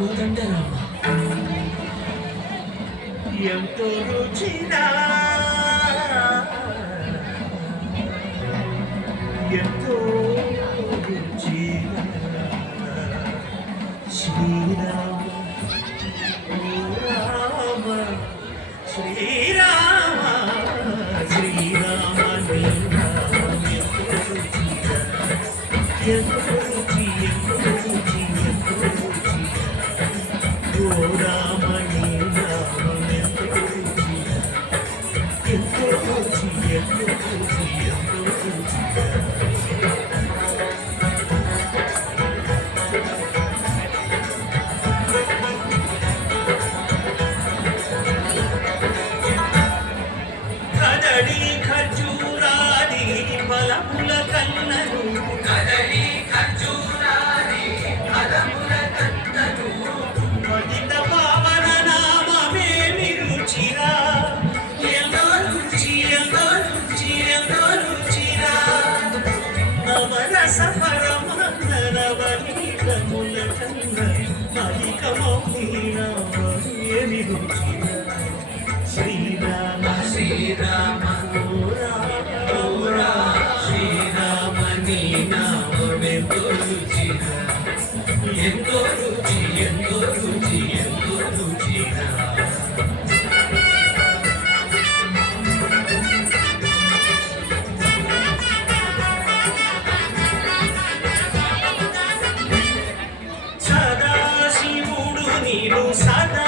కోదండరామ ఎంతో రుచిరా ఎంతో రుచిరా శ్రీరామ రామ శ్రీరామ శ్రీరామ నీ నామం ఎంతో రుచిరా ఎంతో రుచి ఎంతో రుచి ఎంతో రుచిరా ఓ రామ నీ నామం ఎంతో రుచిరా ఎంతో రుచి ఎంతో రుచి ఎంతో రుచిరా కదలి ఖర్జూరాది ఫలముల కన్నను కదలి ఖర్జూరాది ఫలముల కన్నను పతిత పావన నామమేమి రుచిరా ఎంతో రుచి ఎంతో రుచి ఎంతో రుచిరా నవరస పరమాన్న నవనీతముల కన్న అధికమౌని నామమేమి రుచిరా శ్రీరామ శ్రీరామ ఓ రామ శ్రీరామ నీ నామం ఎంతో రుచిరా ఎంతో రుచి ఎంతో రుచి ఎంతో రుచిరా సదాశివుడు నీవు సదా